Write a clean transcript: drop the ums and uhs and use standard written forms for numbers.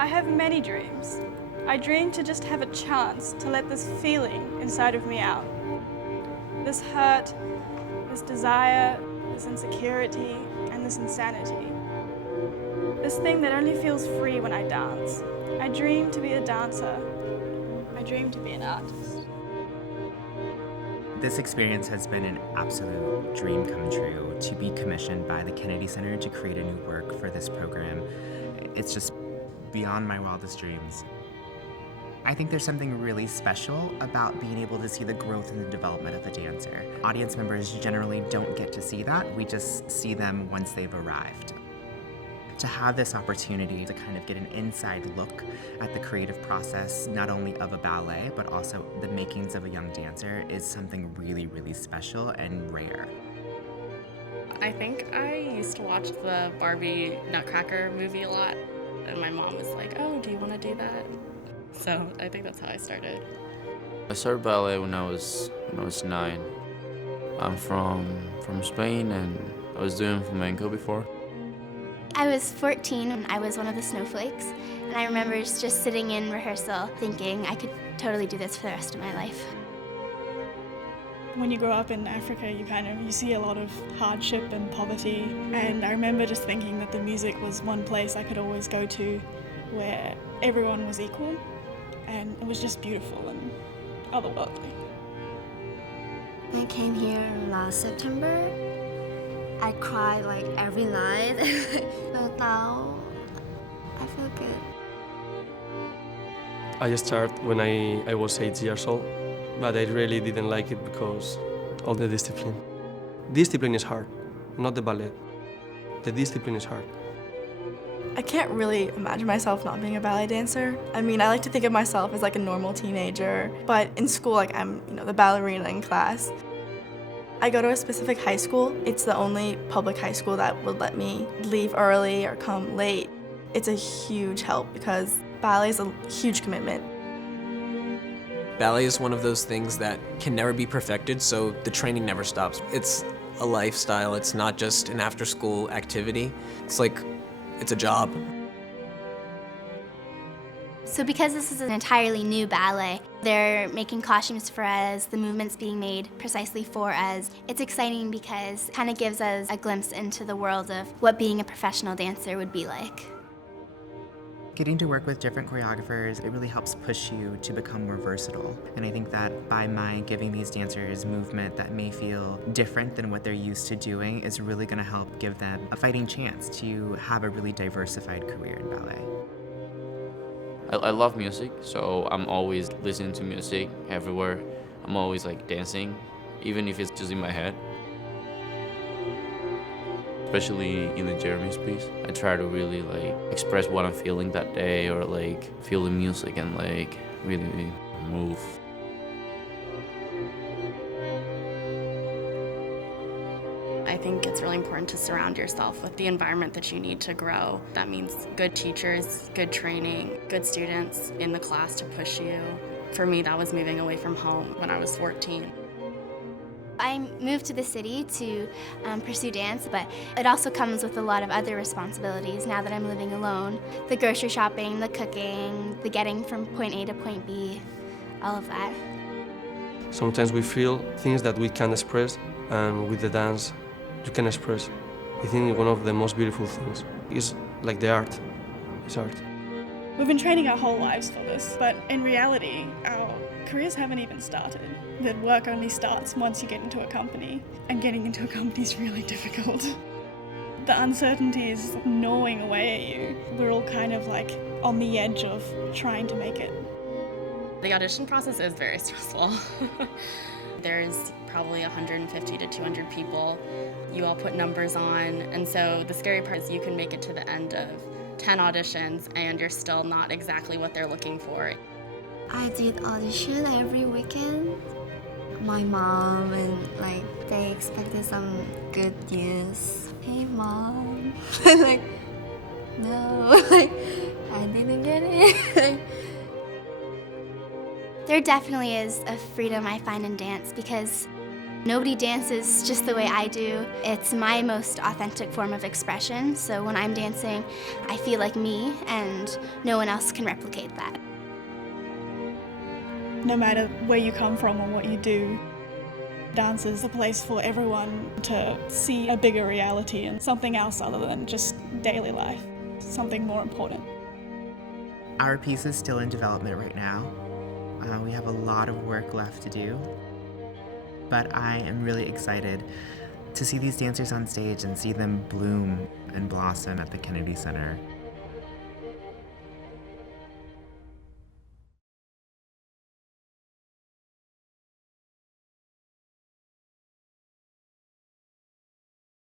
I have many dreams. I dream to just have a chance to let this feeling inside of me out. This hurt, this desire, this insecurity, and this insanity. This thing that only feels free when I dance. I dream to be a dancer. I dream to be an artist. This experience has been an absolute dream come true. To be commissioned by the Kennedy Center to create a new work for this program, it's just beyond my wildest dreams. I think there's something really special about being able to see the growth and the development of a dancer. Audience members generally don't get to see that. We just see them once they've arrived. To have this opportunity to kind of get an inside look at the creative process, not only of a ballet, but also the makings of a young dancer, is something really, really special and rare. I think I used to watch the Barbie Nutcracker movie a lot, and my mom was like, oh, do you want to do that? So I think that's how I started. I started ballet when I was 9. I'm from Spain, and I was doing flamenco before. I was 14 and I was one of the snowflakes, and I remember just sitting in rehearsal thinking I could totally do this for the rest of my life. When you grow up in Africa, you see a lot of hardship and poverty, and I remember just thinking that the music was one place I could always go to where everyone was equal, and it was just beautiful and otherworldly. I came here last September. I cried like every night, but now I feel good. I started when I was 8 years old, but I really didn't like it because of the discipline. Discipline is hard, not the ballet. The discipline is hard. I can't really imagine myself not being a ballet dancer. I mean, I like to think of myself as like a normal teenager, but in school, I'm the ballerina in class. I go to a specific high school. It's the only public high school that would let me leave early or come late. It's a huge help because ballet is a huge commitment. Ballet is one of those things that can never be perfected, so the training never stops. It's a lifestyle. It's not just an after-school activity. It's a job. So because this is an entirely new ballet, they're making costumes for us, the movements being made precisely for us. It's exciting because it kind of gives us a glimpse into the world of what being a professional dancer would be like. Getting to work with different choreographers, it really helps push you to become more versatile. And I think that by my giving these dancers movement that may feel different than what they're used to doing is really going to help give them a fighting chance to have a really diversified career in ballet. I love music, so I'm always listening to music everywhere. I'm always dancing, even if it's just in my head. Especially in the Jeremy's piece, I try to really express what I'm feeling that day, or feel the music and really move. I think it's really important to surround yourself with the environment that you need to grow. That means good teachers, good training, good students in the class to push you. For me, that was moving away from home when I was 14. I moved to the city to pursue dance, but it also comes with a lot of other responsibilities now that I'm living alone. The grocery shopping, the cooking, the getting from point A to point B, all of that. Sometimes we feel things that we can't express, and with the dance, you can express. I think one of the most beautiful things is the art. It's art. We've been training our whole lives for this, but in reality, our careers haven't even started. The work only starts once you get into a company, and getting into a company is really difficult. The uncertainty is gnawing away at you. We're all kind of on the edge of trying to make it. The audition process is very stressful. There's probably 150 to 200 people. You all put numbers on, and so the scary part is you can make it to the end of 10 auditions and you're still not exactly what they're looking for. I did audition every weekend. My mom and they expected some good news. Hey mom, no, I didn't get it. There definitely is a freedom I find in dance because Nobody dances just the way I do. It's my most authentic form of expression, so when I'm dancing, I feel like me, and no one else can replicate that. No matter where you come from or what you do, dance is a place for everyone to see a bigger reality and something else other than just daily life, something more important. Our piece is still in development right now. We have a lot of work left to do, but I am really excited to see these dancers on stage and see them bloom and blossom at the Kennedy Center.